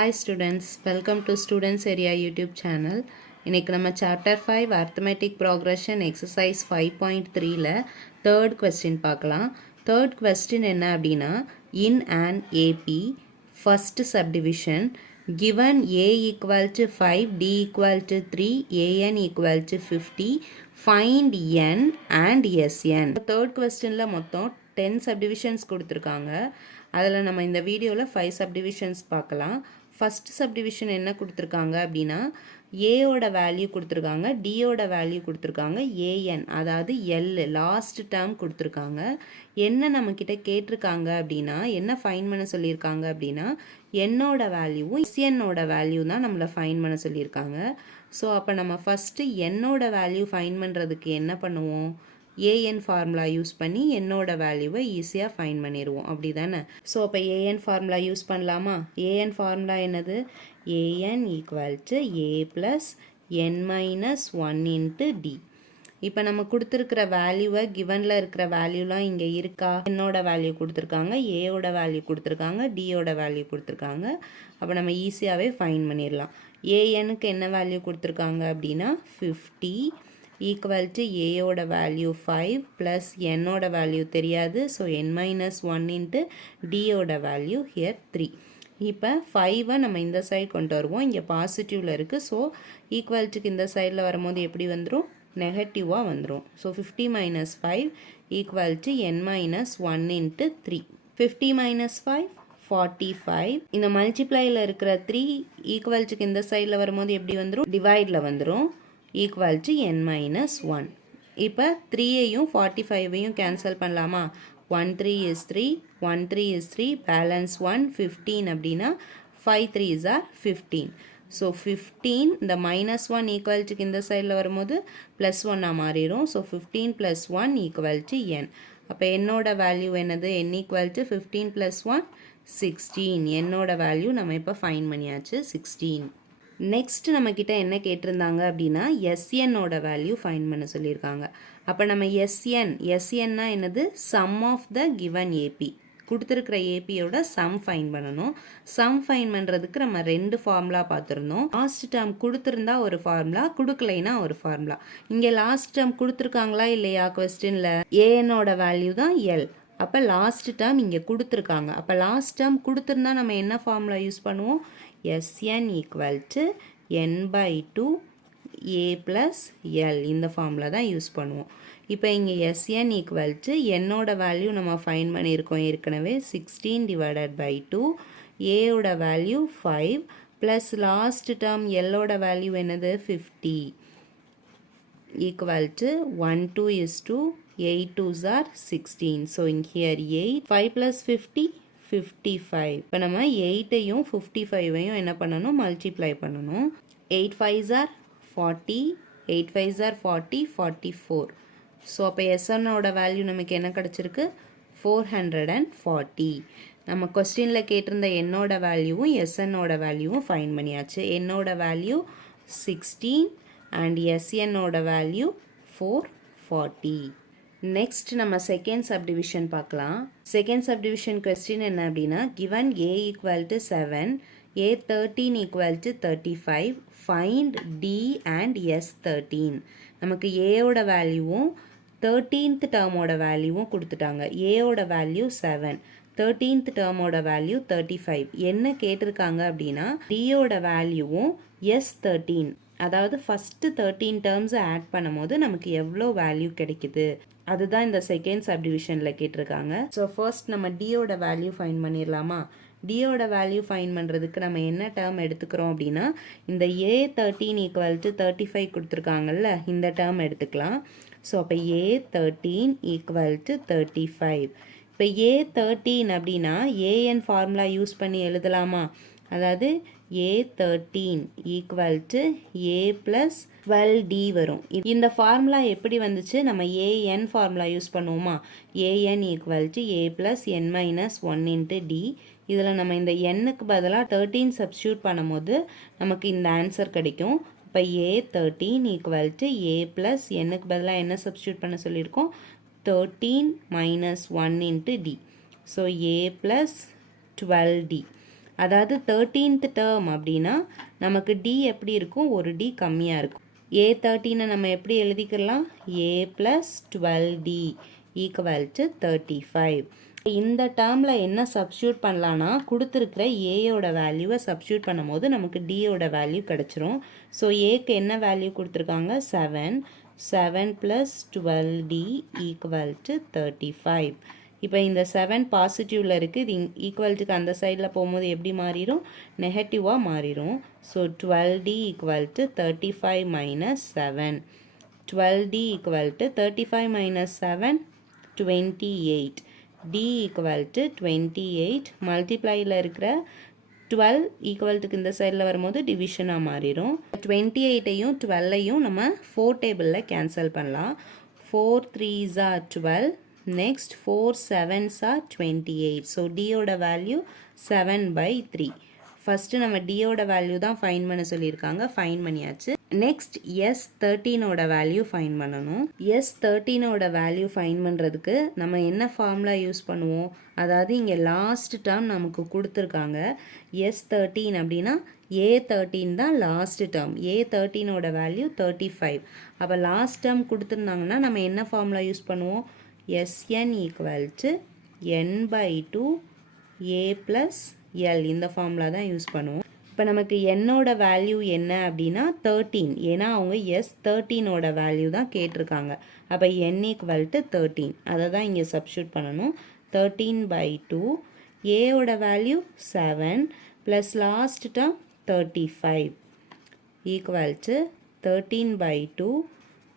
Hi students, welcome to Students Area YouTube channel. இன்னைக்கு நம்ம chapter 5 arithmetic progression exercise 5.3ல third question பார்க்கலாம். Third question என்ன அப்படின்னா, in an AP first subdivision given A equal to 5, D equal to 3, AN equal to 50, find N and SN. Third questionல மொத்தம் 10 subdivisions கொடுத்திருக்காங்க. அதில் நம்ம இந்த வீடியோவில் 5 subdivisions பார்க்கலாம். ஃபஸ்ட் சப்டிவிஷன் என்ன கொடுத்துருக்காங்க அப்படின்னா, ஏயோட வேல்யூ கொடுத்துருக்காங்க, டியோட வேல்யூ கொடுத்துருக்காங்க, ஏஎன் அதாவது எல் லாஸ்ட் டேர்ம் கொடுத்துருக்காங்க. என்ன நம்மக்கிட்ட கேட்டிருக்காங்க அப்படின்னா, என்ன ஃபைன் பண்ண சொல்லியிருக்காங்க அப்படின்னா, என்னோட வேல்யூவும் எஸ்என்னோட வேல்யூ தான் நம்மளை ஃபைன் பண்ண சொல்லியிருக்காங்க. ஸோ அப்போ நம்ம ஃபஸ்ட்டு என்னோட வேல்யூ ஃபைன் பண்ணுறதுக்கு என்ன பண்ணுவோம், ஏஎன் ஃபார்முலா யூஸ் பண்ணி என்னோட வேல்யூவை ஈஸியாக ஃபைன் பண்ணிடுவோம், அப்படி தானே? ஸோ அப்போ ஏஎன் ஃபார்முலா யூஸ் பண்ணலாமா? ஏஎன் ஃபார்முலா என்னது? A N equal to A plus N minus one into D. இப்போ நம்ம கொடுத்துருக்கிற வேல்யூவை, கிவனில் இருக்கிற வேல்யூலாம் இங்கே இருக்கா? என்னோட வேல்யூ கொடுத்துருக்காங்க, ஏயோட வேல்யூ கொடுத்துருக்காங்க, டியோட வேல்யூ கொடுத்துருக்காங்க. அப்போ நம்ம ஈஸியாகவே ஃபைன் பண்ணிடலாம். ஏஎனுக்கு என்ன வேல்யூ கொடுத்துருக்காங்க அப்படின்னா 50 equal to ஏயோட வேல்யூ 5 plus என்னோட வேல்யூ தெரியாது. So n minus one into டியோட வேல்யூ ஹியர் 3. இப்போ 5 நம்ம இந்த சைடு கொண்டு வருவோம், இங்கே பாசிட்டிவில் இருக்குது. ஸோ ஈக்குவல்ட்டுக்கு இந்த சைடில் வரும்போது எப்படி வந்துடும்? நெகட்டிவாக வந்துடும். So 50 minus 5 equal to n minus one into 3. 50 minus 5 45. இந்த மல்டிப்ளையில் இருக்கிற 3 ஈக்குவல்ட்டுக்கு இந்த சைடில் வரும்போது எப்படி வந்துடும்? டிவைடில் வந்துடும், equal to n minus one. இப்போ 3ஐயும் 45ஐயும் கேன்சல் பண்ணலாமா? 1 3 is 3, 1 3 is 3, பேலன்ஸ் 1 15 அப்படின்னா 5 3s are 15. ஸோ 15 இந்த மைனஸ் ஒன் ஈக்குவல்ட்டுக்கு இந்த சைடில் வரும்போது ப்ளஸ் ஒன்னாக மாறிடும். So 15 plus one equal to N. அப்போ என்னோட வேல்யூ என்னது? n equal to 15 plus one 16. என்னோட வேல்யூ நம்ம இப்போ ஃபைன் பண்ணியாச்சு 16. நெக்ஸ்ட் நம்மக்கிட்ட என்ன கேட்டிருந்தாங்க அப்படின்னா, எஸ்என்னோட வேல்யூ ஃபைன் பண்ண சொல்லியிருக்காங்க. அப்போ நம்ம எஸ்என்னா என்னது? Sum of the given AP. கொடுத்துருக்கிற ஏபியோட சம் ஃபைன் பண்ணணும். சம் ஃபைன் பண்ணுறதுக்கு நம்ம 2 ஃபார்முலா பார்த்துருந்தோம். லாஸ்ட் டேர்ம் கொடுத்துருந்தா ஒரு ஃபார்முலா, கொடுக்கலைன்னா ஒரு ஃபார்முலா. இங்கே லாஸ்ட் டேர்ம் கொடுத்துருக்காங்களா இல்லையா? கொஸ்டினில் ஏஎன்னோட வேல்யூ தான் எல். அப்போ லாஸ்ட் டேர்ம் இங்கே கொடுத்துருக்காங்க. அப்போ லாஸ்ட் டேர்ம் கொடுத்துருந்தா நம்ம என்ன ஃபார்முலா யூஸ் பண்ணுவோம்? Sn equal to n by 2 a plus l. இந்த ஃபார்முலா தான் யூஸ் பண்ணுவோம். இப்போ இங்கே Sn equal to என்னோட வேல்யூ நம்ம ஃபைன் பண்ணியிருக்கோம் ஏற்கனவே 16 divided by 2, ஏயோட வேல்யூ 5 ப்ளஸ் லாஸ்ட் டேர்ம் எல்லோட வேல்யூ என்னது? 50 equal to 1 2 is 2, 8 2s are 16. So in here 8, 5 plus 50 55. இப்போ நம்ம 8ஐயும் 55ஐயும் என்ன பண்ணணும்? மல்டிப்ளை பண்ணணும். 8 5s are 40, 8 5s are 40, 44. So அப்போ எஸ்என்னோட வேல்யூ நமக்கு என்ன கிடச்சிருக்கு? 440. நம்ம கொஸ்டினில் கேட்டிருந்த என்னோட வேல்யூவும் எஸ்என்னோட வேல்யூவும் ஃபைன் பண்ணியாச்சு. என்னோட வேல்யூ 16 அண்ட் எஸ்என்னோட வேல்யூ 440. நெக்ஸ்ட் நம்ம செகண்ட் சப்டிவிஷன் பார்க்கலாம். செகண்ட் சப்டிவிஷன் கொஸ்டின் என்ன அப்படின்னா, given A equal to 7, A 13 equal to 35, find D and S 13. நமக்கு ஏயோட வேல்யூவும் 13th டேர்மோட வேல்யூவும் கொடுத்துட்டாங்க. ஏயோட வேல்யூ 7, 13th டேர்மோட வேல்யூ 35. என்ன கேட்டிருக்காங்க அப்படின்னா, டியோட வேல்யூவும் எஸ் 13, அதாவது ஃபஸ்ட்டு 13 டேர்ம்ஸை ஆட் பண்ணும்போது நமக்கு எவ்வளோ வேல்யூ கிடைக்குது, அதுதான் இந்த செகண்ட் சப்டிவிஷனில் கேட்டிருக்காங்க. ஸோ ஃபர்ஸ்ட் நம்ம டியோட வேல்யூ ஃபைன் பண்ணிடலாமா? டியோட வேல்யூ ஃபைன் பண்ணுறதுக்கு நம்ம என்ன டேர்ம் எடுத்துக்கிறோம் அப்படின்னா, இந்த ஏ 13 ஈக்குவல் டு 35 கொடுத்துருக்காங்கல்ல, இந்த டேர்ம் எடுத்துக்கலாம். ஸோ அப்போ ஏ 13 ஈக்குவல் டு 35. இப்போ ஏ 13 அப்படின்னா ஏஎன் ஃபார்முலா யூஸ் பண்ணி எழுதலாமா? அதாவது A 13 equal to A plus 12d வரும். இந்த ஃபார்முலா எப்படி வந்துச்சு? நம்ம ஏஎன் ஃபார்முலா யூஸ் பண்ணுவோமா? A N equal to A plus N minus one into D. இதில் நம்ம இந்த எண்ணுக்கு பதிலாக 13 சப்ஸ்டியூட் பண்ணும்போது நமக்கு இந்த ஆன்சர் கிடைக்கும். இப்போ A 13 equal to A plus எண்ணுக்கு பதிலாக என்ன சப்ஸ்டியூட் பண்ண சொல்லியிருக்கோம்? 13 minus one into D. So A plus 12d. அதாவது 13th டேர்ம் அப்படின்னா நமக்கு டி எப்படி இருக்கும், ஒரு டி கம்மியாக இருக்கும். A13 நம்ம எப்படி எழுதிக்கலாம், A + 12D = 35. இந்த டேர்மில் என்ன சப்ஸ்டியூட் பண்ணலான்னா கொடுத்துருக்கிற ஏயோட வேல்யூவை சப்ஸ்டியூட் பண்ணும் போது நமக்கு டியோட வேல்யூ கிடச்சிரும். ஸோ ஏக்கு என்ன வேல்யூ கொடுத்துருக்காங்க, 7 + 12D = 35. இப்போ இந்த 7 பாசிட்டிவில் இருக்குது, இது ஈக்குவல்ட்டுக்கு அந்த சைடில் போகும்போது எப்படி மாறிடும், நெகட்டிவாக மாறிடும். So 12D = 35 - 7. 12D = 35 - 7 28. D = 28. மல்டிப்ளையில் இருக்கிற 12 ஈக்குவல்ட்டுக்கு இந்த சைடில் வரும்போது டிவிஷனாக மாறிடும். 28ஐயும் 12ஐயும் நம்ம 4 டேபிளில் கேன்சல் பண்ணலாம். 4 3s are 12. Next 4 7s are 28. So டியோட வேல்யூ 7/3. ஃபஸ்ட்டு நம்ம டியோட வேல்யூ தான் ஃபைன் பண்ண சொல்லியிருக்காங்க, ஃபைன் பண்ணியாச்சு. நெக்ஸ்ட் S13ஓட வேல்யூ ஃபைன் பண்ணணும். S13ஓட வேல்யூ ஃபைன் பண்ணுறதுக்கு நம்ம என்ன ஃபார்முலா யூஸ் பண்ணுவோம், அதாவது இங்கே லாஸ்ட் டேர்ம் நமக்கு கொடுத்துருக்காங்க. S13 அப்படின்னா A13 தான் லாஸ்ட் டேர்ம். A13ஓட வேல்யூ 35. அப்போ லாஸ்ட் டேர்ம் கொடுத்துருந்தாங்கன்னா நம்ம என்ன ஃபார்முலா யூஸ் பண்ணுவோம், Sn = n/2 A + L. இந்த ஃபார்முலா தான் யூஸ் பண்ணுவோம். இப்போ நமக்கு என்னோட வேல்யூ என்ன அப்படின்னா 13, ஏன்னா அவங்க S13ஓட வேல்யூ தான் கேட்டிருக்காங்க. அப்போ n = 13, அதை தான் இங்கே சப்ஸ்டியூட் பண்ணணும். 13/2 ஏயோட value 7 plus last term 35 = 13/2.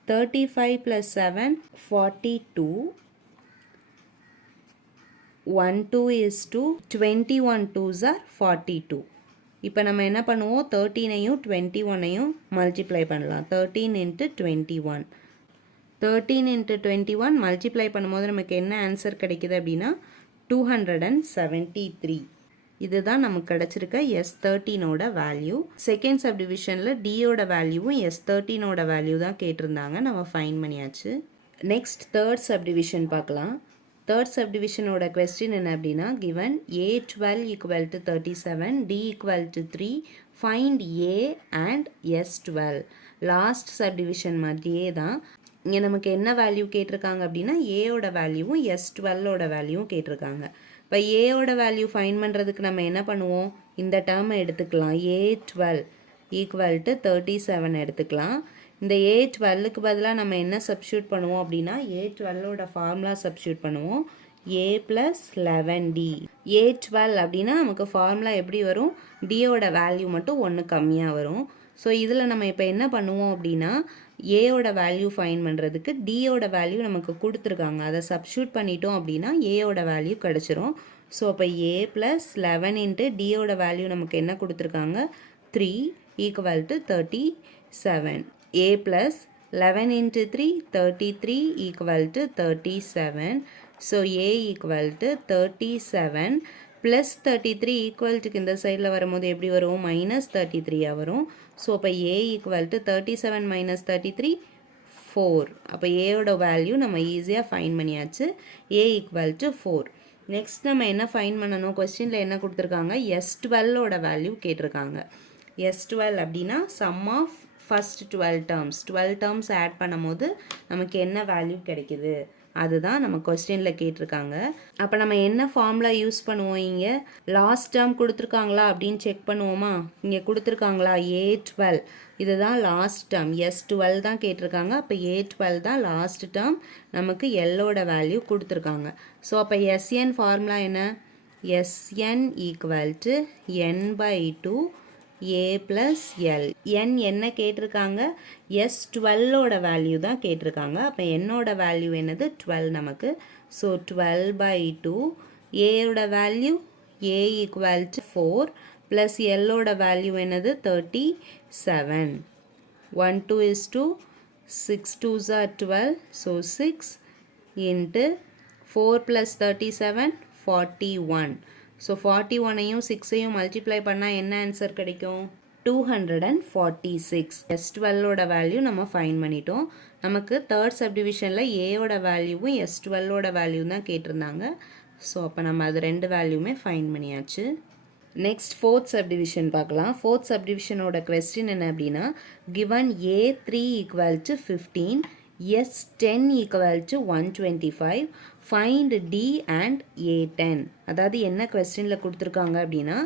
35 + 7 42. 1 2 is 2. 21 2s are 42. இப்போ நம்ம என்ன பண்ணுவோம், 13ஐயும் 21ஐயும் மல்டிப்ளை பண்ணலாம். 13 × 21. 13 × 21 மல்டிப்ளை பண்ணும்போது நமக்கு என்ன ஆன்சர் கிடைக்குது அப்படின்னா 273. இதுதான் நமக்கு கிடச்சிருக்க S13ஓட வேல்யூ. செகண்ட் சப்டிவிஷனில் டியோட வேல்யூவும் S13ஓட வேல்யூ தான் கேட்டிருந்தாங்க, நம்ம ஃபைன் பண்ணியாச்சு. நெக்ஸ்ட் தேர்ட் சப்டிவிஷன் பார்க்கலாம். தேர்ட் சப்டிவிஷனோட கொஸ்டின் என்ன அப்படின்னா, given A12 = 37, D = 3, find A and S12. Last subdivision மாதிரியே தான் இங்கே நமக்கு என்ன வேல்யூ கேட்டிருக்காங்க அப்படின்னா ஏயோட வேல்யூவும் S12ஓட வேல்யூவும் கேட்டிருக்காங்க. இப்போ ஏயோட வேல்யூ ஃபைன் பண்ணுறதுக்கு நம்ம என்ன பண்ணுவோம், இந்த டேர்மை எடுத்துக்கலாம். A12 = 37 எடுத்துக்கலாம். இந்த A12க்கு பதிலாக நம்ம என்ன சப்ஸ்டியூட் பண்ணுவோம் அப்படின்னா A12ஓட ஃபார்முலா சப்ஸ்டியூட் பண்ணுவோம். A + 11D. A12 அப்படின்னா நமக்கு ஃபார்முலா எப்படி வரும், டியோட வேல்யூ மட்டும் 1 கம்மியாக வரும். ஸோ இதில் நம்ம இப்போ என்ன பண்ணுவோம் அப்படின்னா ஏயோட வேல்யூ ஃபைன் பண்ணுறதுக்கு டியோட வேல்யூ நமக்கு கொடுத்துருக்காங்க, அதை சப்ஸ்டியூட் பண்ணிட்டோம் அப்படின்னா ஏயோட வேல்யூ கிடச்சிரும். ஸோ அப்போ A + 11 × டியோட வேல்யூ நமக்கு என்ன கொடுத்துருக்காங்க, 3 = 37. A + 11 × 3 33 = 37. So A = 37 ப்ளஸ் 33 ஈக்குவல்ட்டுக்கு இந்த சைடில் வரும்போது எப்படி வரும், -33 வரும். ஸோ அப்போ A = 37 - 33 4. அப்போ ஏயோட வேல்யூ நம்ம ஈஸியாக ஃபைன் பண்ணியாச்சு. A = 4. நெக்ஸ்ட் நம்ம என்ன ஃபைன் பண்ணணும், கொஸ்டினில் என்ன கொடுத்துருக்காங்க, S12ஓட வேல்யூ கேட்டிருக்காங்க. S12 அப்படின்னா sum of first 12 terms. 12 terms add பண்ணும் போது நமக்கு என்ன வேல்யூ கிடைக்குது, அதுதான் நம்ம கொஸ்டினில் கேட்டிருக்காங்க. அப்போ நம்ம என்ன ஃபார்முலா யூஸ் பண்ணுவோம், இங்கே லாஸ்ட் டேர்ம் கொடுத்துருக்காங்களா அப்படின்னு செக் பண்ணுவோமா. இங்கே கொடுத்துருக்காங்களா A12, இதுதான் லாஸ்ட் டேர்ம். S12 தான் கேட்டிருக்காங்க. அப்போ A12 தான் லாஸ்ட் டேர்ம், நமக்கு Lஓட வேல்யூ கொடுத்துருக்காங்க. ஸோ அப்போ Sn ஃபார்முலா என்ன, Sn = n/2 A + L. n என்ன கேட்டிருக்காங்க, S12ஓட வேல்யூ தான் கேட்டிருக்காங்க. அப்போ என்னோட வேல்யூ என்னது, 12 நமக்கு. ஸோ 12/2 ஏயோட வேல்யூ A = 4 ப்ளஸ் Lஓட வேல்யூ என்னது 37. 1 2 is 2. 6 2s are 12. So 6 × 4 + 37 41. So 41ஐயும் 6ஐயும் மல்டிப்ளை பண்ணால் என்ன ஆன்சர் கிடைக்கும், 246. S12ஓட வேல்யூ நம்ம ஃபைன் பண்ணிட்டோம். நமக்கு தேர்ட் சப்டிவிஷனில் ஏயோட வேல்யூவும் S12ஓட வேல்யூ தான் கேட்டிருந்தாங்க. ஸோ அப்போ நம்ம அது ரெண்டு வேல்யூமே ஃபைன் பண்ணியாச்சு. நெக்ஸ்ட் ஃபோர்த் சப்டிவிஷன் பார்க்கலாம். ஃபோர்த் சப்டிவிஷனோட கொஸ்டின் என்ன அப்படின்னா, given A3 equal to 15, S10 equal to 125, find D and A10. அதாவது என்ன கொஸ்டினில் கொடுத்துருக்காங்க அப்படின்னா,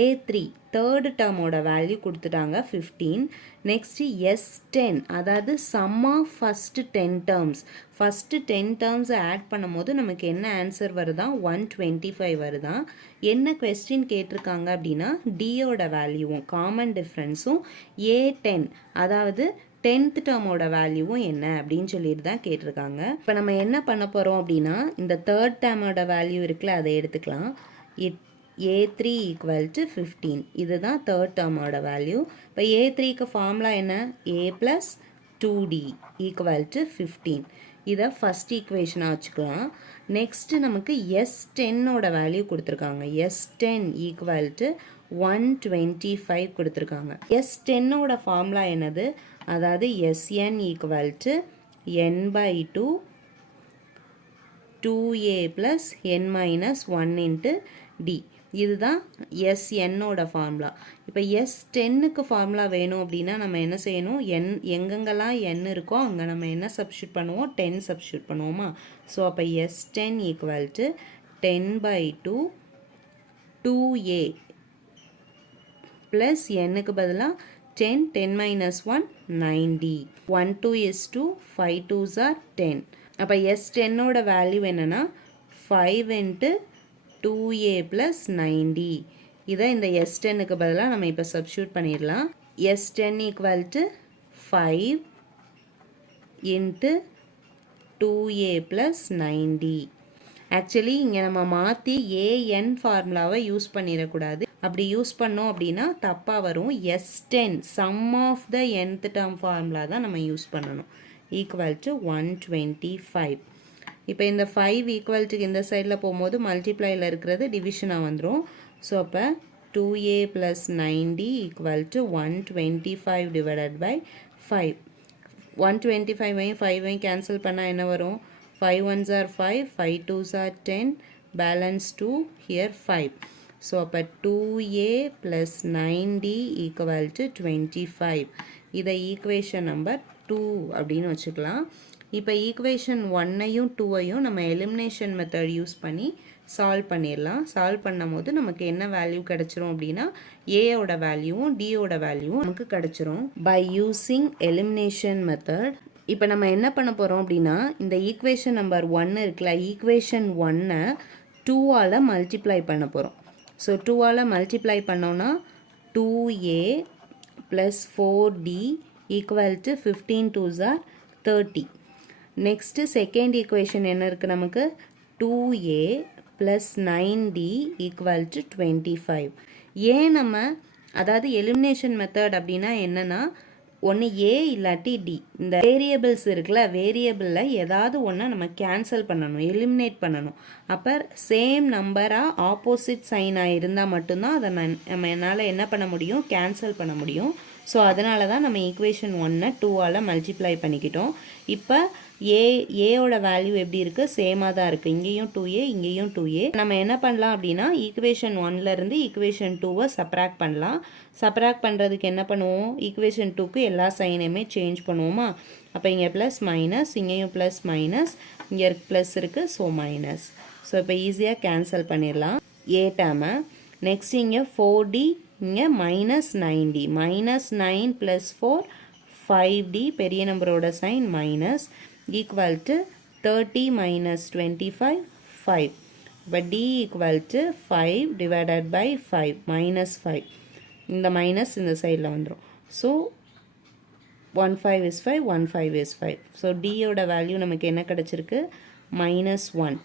A3 தேர்ட் டேர்மோட வேல்யூ கொடுத்துட்டாங்க 15. நெக்ஸ்ட் S10 அதாவது sum of first 10 terms, first 10 டேர்ம்ஸை ஆட் பண்ணும் போது நமக்கு என்ன ஆன்சர் வருதான், 125 வருதான். என்ன கொஸ்டின் கேட்டிருக்காங்க அப்படின்னா, டியோட வேல்யூவும் காமன் டிஃப்ரென்ஸும் A10 அதாவது 10th டேர்மோட வேல்யூவும் என்ன அப்படின்னு சொல்லிட்டு தான் கேட்டிருக்காங்க. இப்போ நம்ம என்ன பண்ண போகிறோம் அப்படின்னா, இந்த தேர்ட் டேர்மோட வேல்யூ இருக்குல்ல, அதை எடுத்துக்கலாம். A3 ஈக்குவல் டு 15, இதுதான் தேர்ட் டேர்மோட வேல்யூ. இப்போ A3க்கு ஃபார்முலா என்ன, A plus 2D equal to 15. இதை ஃபஸ்ட் ஈக்குவேஷனாக வச்சுக்கலாம். நெக்ஸ்ட்டு நமக்கு S10ஓட வேல்யூ கொடுத்துருக்காங்க. S10 ஈக்குவல் டு 125 கொடுத்துருக்காங்க. S10ஓட ஃபார்முலா என்னது, அதாவது Sn equal to n by 2 2a plus n minus 1 into d. இதுதான் Snோட ஃபார்முலா. இப்போ S10க்கு ஃபார்முலா வேணும் அப்படின்னா நம்ம என்ன செய்யணும், எங்கெங்கெல்லாம் n இருக்கோ அங்கே நம்ம என்ன சப்ஸ்டியூட் பண்ணுவோம், 10 சப்ஸ்டியூட் பண்ணுவோமா. ஸோ அப்போ S10 equal to 10 by 2 2a plus என்னுக்கு பதிலாக 10, 10 minus 1, 9D. 1, 2 is 2, 5 2s are 10. அப்போ S10ஓட வேல்யூ என்னன்னா 5 into 2a plus 9D. இதை இந்த S10க்கு பதிலாக நம்ம இப்போ சப்ஸ்டியூட் பண்ணிடலாம். S10 equal to 5 into 2a plus 9D. Actually இங்கே நம்ம மாற்றி AN ஃபார்முலாவை யூஸ் பண்ணிடக்கூடாது. அப்படி யூஸ் பண்ணோம் அப்படின்னா தப்பாக வரும். S10 sum of the nth term formula தான் நம்ம யூஸ் பண்ணணும். Equal to 125. இப்போ இந்த 5 ஈக்குவல் டு இந்த சைடில் போகும்போது மல்டிப்ளையில் இருக்கிறது டிவிஷனாக வந்துடும். ஸோ அப்போ 2a plus 9d equal to 125 divided by 5. 125ஐயும் 5ஐயும் கேன்சல் பண்ணால் என்ன வரும், 5 1s are 5, 5 2s are 10, balance 2, here 5. So, அப்போ 2a plus 9d equal to 25. இதை ஈக்குவேஷன் நம்பர் 2 அப்படின்னு வச்சுக்கலாம். இப்போ ஈக்குவேஷன் 1ஐயும் 2ஐயும் நம்ம எலிமினேஷன் மெத்தட் யூஸ் பண்ணி சால்வ் பண்ணிடலாம். சால்வ் பண்ணும் போது நமக்கு என்ன வேல்யூ கிடச்சிரும் அப்படின்னா, ஏயோட வேல்யூவும் டியோட வேல்யூவும் நமக்கு கிடச்சிரும். பை யூஸிங் எலிமினேஷன் மெத்தட் இப்போ நம்ம என்ன பண்ண போகிறோம் அப்படின்னா, இந்த ஈக்குவேஷன் நம்பர் 1 இருக்குல்ல, ஈக்குவேஷன் 1ஐ 2ஆல் மல்டிப்ளை பண்ண போகிறோம். ஸோ 2ஆல் மல்டிப்ளை பண்ணோன்னா 2a plus 4d equal to 15 2s are 30. Next second equation என்ன இருக்குது நமக்கு, 2a plus 9d equal to 25. ஏன் நம்ம அதாவது எலிமினேஷன் மெத்தட் அப்படின்னா என்னென்னா, ஒன்று ஏ இல்லாட்டி டி, இந்த வேரியபிள்ஸ் இருக்குல்ல, வேரியபிளில் ஏதாவது ஒன்று நம்ம கேன்சல் பண்ணணும், எலிமினேட் பண்ணணும். அப்போ சேம் நம்பராக ஆப்போசிட் சைனாக இருந்தால் மட்டும்தான் அதை நம்ம என்னால் என்ன பண்ண முடியும், கேன்சல் பண்ண முடியும். ஸோ அதனால தான் நம்ம ஈக்குவேஷன் 1ஐ 2ஆல் மல்டிப்ளை பண்ணிக்கிட்டோம். இப்போ ஏயோட வேல்யூ எப்படி இருக்குது, சேமாக தான் இருக்குது. இங்கேயும் 2a இங்கேயும் 2a. நம்ம என்ன பண்ணலாம் அப்படின்னா, ஈக்குவேஷன் 1லேருந்து ஈக்குவேஷன் 2ஐ சப்ராக்ட் பண்ணலாம். சப்ராக்ட் பண்ணுறதுக்கு என்ன பண்ணுவோம், ஈக்குவேஷன் 2க்கு எல்லா சைனையுமே சேஞ்ச் பண்ணுவோமா. அப்போ இங்கே ப்ளஸ் மைனஸ், இங்கேயும் ப்ளஸ் மைனஸ், இங்கே ப்ளஸ் இருக்குது, ஸோ மைனஸ். ஸோ இப்போ ஈஸியாக கேன்சல் பண்ணிடலாம் ஏ டேமை. நெக்ஸ்ட் இங்கே 4d, இங்கே minus 9d, minus 9 plus 4 5d, பெரிய நம்பரோட sign minus, equal to 30 minus 25 5. இப்போ d equal to 5 divided by 5 minus 5. இந்த மைனஸ் இந்த சைடில் வந்துடும். So 1 5 is 5, 1 5 is 5. ஸோ டியோட வேல்யூ நமக்கு என்ன கிடச்சிருக்கு, minus 1.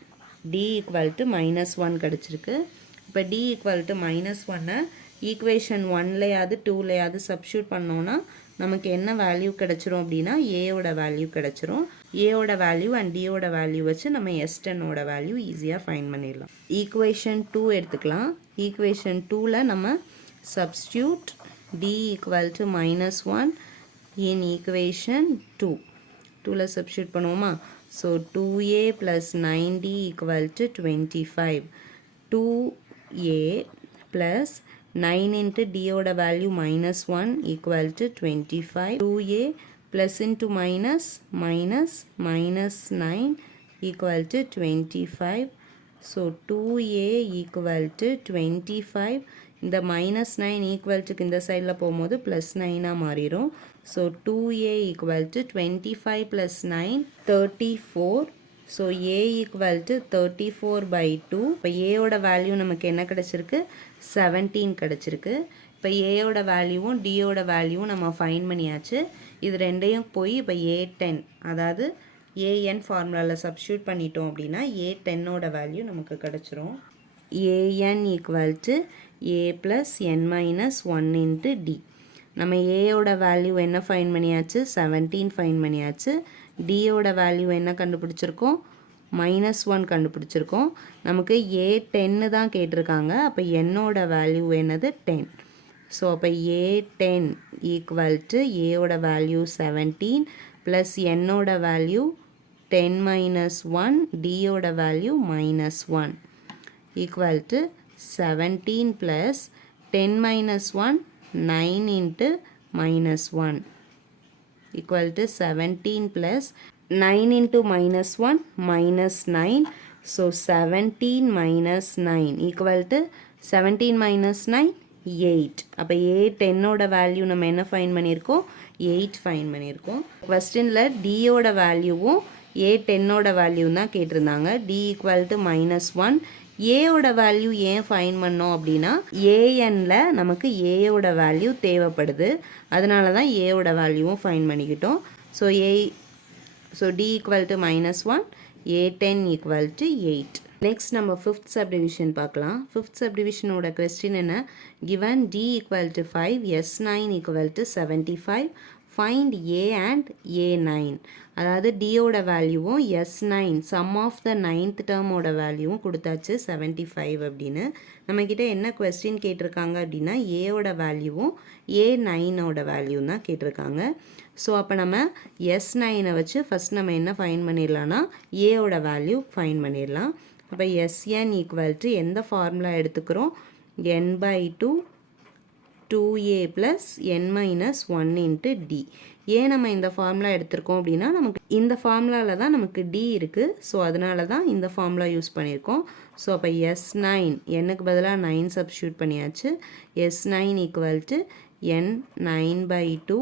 d equal to minus 1 கிடச்சிருக்கு. இப்போ d ஈக்குவல் டு மைனஸ் 1ஐ ஈக்குவேஷன் 1லையாவது 2லையாவது சப்ஸ்டியூட் பண்ணோன்னா நமக்கு என்ன வேல்யூ கிடச்சிரும் அப்படின்னா, ஏயோட வேல்யூ கிடச்சிரும். ஏயோட வேல்யூ அண்ட் டியோட வேல்யூ வச்சு நம்ம S10ஓட வேல்யூ ஈஸியாக ஃபைண்ட் பண்ணிடலாம். ஈக்குவேஷன் 2 எடுத்துக்கலாம். ஈக்குவேஷன் 2ல் நம்ம substitute d equal to minus 1 in equation 2ல் சப்ஸ்டியூட் பண்ணுவோமா. So 2a plus 9d equal to 25. 2a plus 9 into d ஓட value minus 1 equal to 25. 2a plus into minus minus minus 9 equal to 25. So 2a equal to 25. இந்த minus 9 equal to இந்த சைடில் போகும்போது plus 9 மாறிரும். So 2a equal to 25 plus 9 34. So a equal to 34 by 2. இப்போ a ஓட value நமக்கு என்ன கிடைச்சிருக்கு 17 கிடைச்சிருக்கு. இப்போ a ஓட வேல்யூவும் d ஓட வேல்யூவும் நம்ம ஃபைண்ட் பண்ணியாச்சு. இது ரெண்டையும் போய் இப்போ a10 அதாவது an ஃபார்முலாவில் சப்ஸ்டியூட் பண்ணிட்டோம் அப்படின்னா a10 ஓட வேல்யூ நமக்கு கிடைச்சிரும். an equal to a plus n minus 1 into d. நம்ம a ஓட வேல்யூ என்ன ஃபைண்ட் பண்ணியாச்சு 17 ஃபைண்ட் பண்ணியாச்சு. d ஓட வேல்யூ என்ன கண்டுபிடிச்சிருக்கோம் -1 கண்டுபிடிச்சிருக்கோம். நமக்கு a10 தான் கேட்டிருக்காங்க. அப்போ n ஓட வேல்யூ என்னது 10. ஸோ அப்போ a10 ஈக்குவல் டு a ஓட வேல்யூ 17 ப்ளஸ் n ஓட வேல்யூ 10 minus 1 d ஓட value -1 equal to 17 plus 10 minus 1 9 into -1 equal to 17 plus 9 into -1 minus 9. So 17 minus 9 equal to 17 minus 9 8. அப்போ a10 ஓட வேல்யூ நம்ம என்ன ஃபைண்ட் பண்ணியிருக்கோம் 8 ஃபைண்ட் பண்ணியிருக்கோம். கொஸ்டினில் d ஓட வேல்யூவும் a10 ஓட வேல்யூ தான் கேட்டிருந்தாங்க. d equal to -1. a ஓட வேல்யூ ஏன் ஃபைண்ட் பண்ணோம் அப்படின்னா anல நமக்கு a ஓட வேல்யூ தேவைப்படுது. அதனால தான் a ஓட வேல்யூவும் ஃபைண்ட் பண்ணிக்கிட்டோம். So d equal to -1, a10 equal to 8. Next நம்ம ஃபிஃப்த் சப்டிவிஷன் பார்க்கலாம். ஃபிஃப்த் சப்டிவிஷனோட கொஸ்டின் என்ன, given d equal to 5, s9 equal to 75, find a and a9. அதாவது d ஓட வேல்யூவும் s9 sum of the 9th termோட வேல்யூவும் கொடுத்தாச்சு 75 அப்படின்னு. நம்மக்கிட்ட என்ன கொஸ்டின் கேட்டிருக்காங்க அப்படின்னா a ஓட வேல்யூவும் a9 ஓட வேல்யூவும் தான் கேட்டிருக்காங்க. ஸோ அப்போ நம்ம s9 வச்சு ஃபஸ்ட் நம்ம என்ன ஃபைண்ட் பண்ணிடலாம்னா a ஓட வேல்யூ ஃபைண்ட் பண்ணிடலாம். அப்போ sn ஈக்குவல் டு எந்த ஃபார்முலா எடுத்துக்கிறோம் n by 2 2a plus n minus 1 into d. ஏன் நம்ம இந்த ஃபார்முலா எடுத்திருக்கோம் அப்படின்னா நமக்கு இந்த ஃபார்முலாவில் தான் நமக்கு d இருக்குது. ஸோ அதனால தான் இந்த ஃபார்முலா யூஸ் பண்ணியிருக்கோம். ஸோ அப்போ s9 என்னுக்கு பதிலாக 9 சப்ஸ்டியூட் பண்ணியாச்சு. s9 equal to n 9 by 2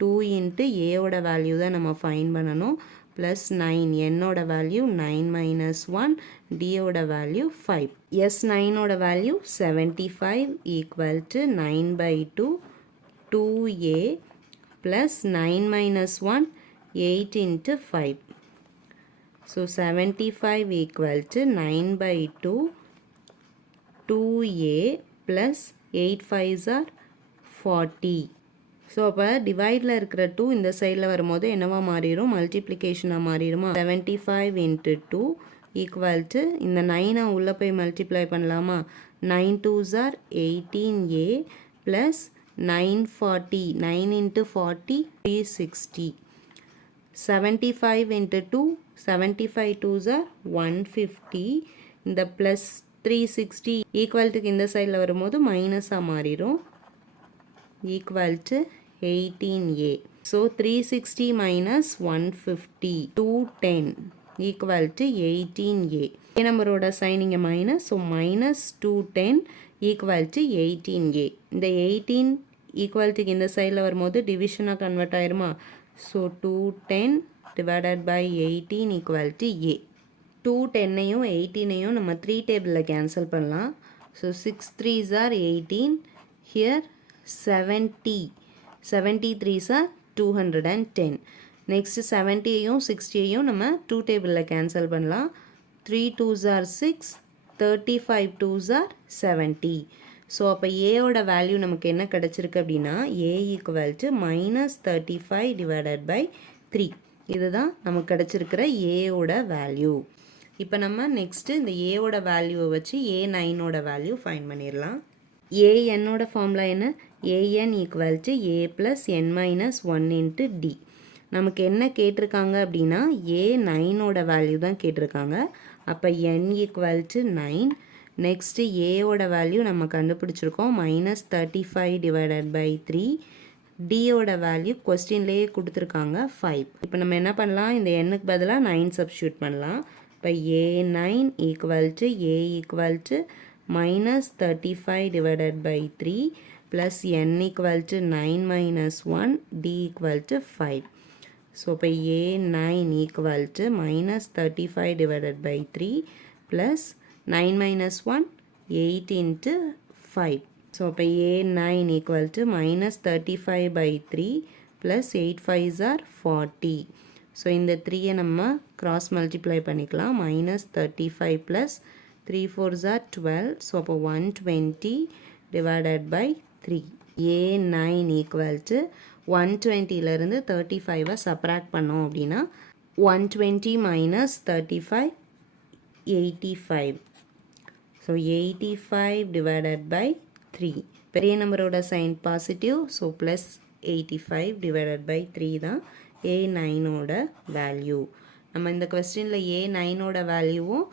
2 into a ஓட வேல்யூ தான் நம்ம ஃபைண்ட் பண்ணணும். ப்ளஸ் 9 என்னோட வேல்யூ 9 minus 1 d ஓட வேல்யூ 5. s9 ஓட value 75 equal to 9 by 2 2a plus 9 minus 1 8 into 5. So 75 equal to 9 by 2 2a plus 8 5s are 40. So அப்போ டிவைடில் இருக்கிற 2 இந்த சைடில் வரும்போது என்னவா மாறிடும் மல்டிப்ளிகேஷனாக மாறிடுமா. 75 into 2 ஈக்குவல் டு இந்த 9 உள்ளே போய் மல்டிப்ளை பண்ணலாமா. 9 2s are 18a plus 940 9 into 40 360. 75 into 2 75 2s are 150. இந்த ப்ளஸ் 360 ஈக்குவல்ட்டுக்கு இந்த சைடில் வரும்போது மைனஸாக மாறிடும் equal to 18a. So 360 minus 150 210 equal to 18a. A நம்பரோட சைன் இங்கே minus. So minus 210 equal to 18a. இந்த 18 ஈக்குவல்ட்டுக்கு இந்த சைடில் வரும்போது டிவிஷனாக கன்வெர்ட் ஆயிருமா. So 210 divided by 18 equal to a. 210ஐயும் 18ஐயும் நம்ம 3 டேபிளில் கேன்சல் பண்ணலாம். So 6 3s are 18. Here 70 73s are 210. Next 70ஐயும் 60ஐயும் நம்ம 2 டேபிளில் கேன்சல் பண்ணலாம். 3 2s are 6 35 2s are 70. So அப்போ ஏயோட வேல்யூ நமக்கு என்ன கிடச்சிருக்கு அப்படின்னா a equal to -35 divided by 3. இதுதான் நமக்கு கிடச்சிருக்கிற ஏயோட வேல்யூ. இப்போ நம்ம நெக்ஸ்ட்டு இந்த ஏயோட வேல்யூவை வச்சு a9ஓட வேல்யூ ஃபைண்ட் பண்ணிடலாம். ஏஎன்னோட ஃபார்முலா என்ன, an equal to a plus n minus 1 into d. நமக்கு என்ன கேட்டிருக்காங்க அப்படின்னா a9ஓட வேல்யூ தான் கேட்டிருக்காங்க. அப்போ n ஈக்குவல் டு 9 நெக்ஸ்ட்டு ஏவோட வேல்யூ நம்ம கண்டுபிடிச்சிருக்கோம் -35 டிவைடட் பை 3. டியோட வேல்யூ கொஸ்டின்லேயே கொடுத்துருக்காங்க 5. இப்போ நம்ம என்ன பண்ணலாம், இந்த எண்ணுக்கு பதிலாக 9 சப்ஸ்டியூட் பண்ணலாம். இப்போ A9 equal to A equal to -35 divided by 3 plus n equal to 9 minus 1 d equal to 5. So இப்போ A9 equal to -35 divided by 3 plus 9 minus 1 8 into 5. So இப்போ A9 equal to -35 by 3 plus 8 5s are 40. So இந்த 3யை நம்ம cross multiply பண்ணிக்கலாம். -35 plus 3 4s are 12. So அப்போ 120 divided by 3. A9 equal to 120லேருந்து 35ஐ subtract பண்ணோம் அப்படின்னா 120 minus 35 85. So 85 divided by 3. பெரிய நம்பரோட sign positive. So plus 85 divided by 3 தான் A9ஓட வேல்யூ. நம்ம இந்த கொஸ்டினில் A9ஓட வேல்யூவும்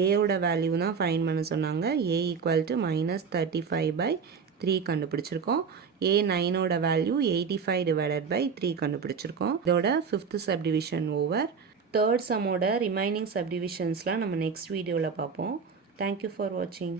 ஏயோட வேல்யூ தான் ஃபைன் பண்ண சொன்னாங்க. A ஈக்குவல் டு -35 by 3 கண்டுபிடிச்சிருக்கோம். A9ஓட வேல்யூ 85 divided by 3 கண்டுபிடிச்சிருக்கோம். இதோட 5th சப்டிவிஷன் ஓவர். தேர்ட் சம்மோட ரிமைனிங் சப்டிவிஷன்ஸ்லாம் நம்ம நெக்ஸ்ட் வீடியோவில் பார்ப்போம். தேங்க்யூ ஃபார் வாட்சிங்.